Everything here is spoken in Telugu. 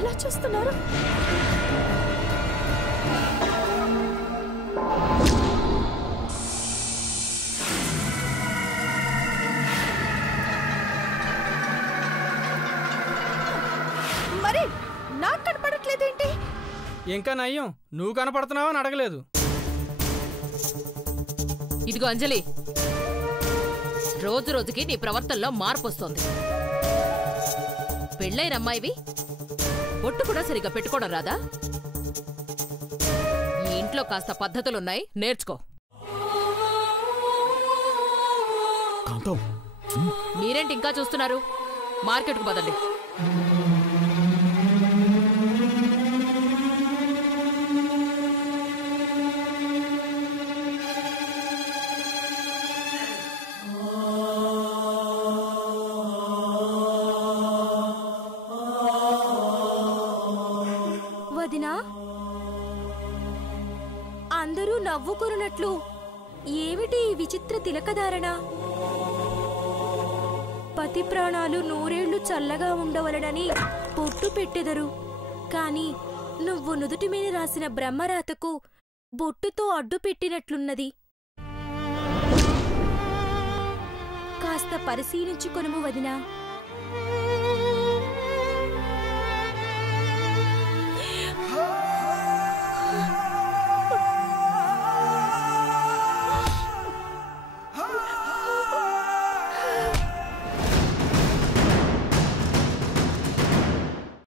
అలా చూస్తున్నారు? మరి నాకు కనపడట్లేదేంటి? ఇంకా నయ్యం, నువ్వు కనపడుతున్నావని అడగలేదు. ఇదిగో అంజలి, రోజు రోజుకి నీ ప్రవర్తనలో మార్పు వస్తోంది. పెళ్ళైన అమ్మాయివి బొట్టు కూడా సరిగ్గా పెట్టుకోవడం రాదా? ఈ ఇంట్లో కాస్త పద్ధతులున్నాయి, నేర్చుకో. మీరేంటి ఇంకా చూస్తున్నారు? మార్కెట్కు పదండి. వదినా, అందరూ నవ్వుకున్నట్లు ఏమిటి ఈ విచిత్ర తిలకధారణ? పతి ప్రాణాలు నూరేళ్లు చల్లగా ఉండవలనని పొట్టు పెట్టెదరు. కాని నువ్వు నుదుటి మీద రాసిన బ్రహ్మరాతకు బొట్టుతో అడ్డు పెట్టినట్లున్నది. కాస్త పరిశీలించుకొనుము వదినా.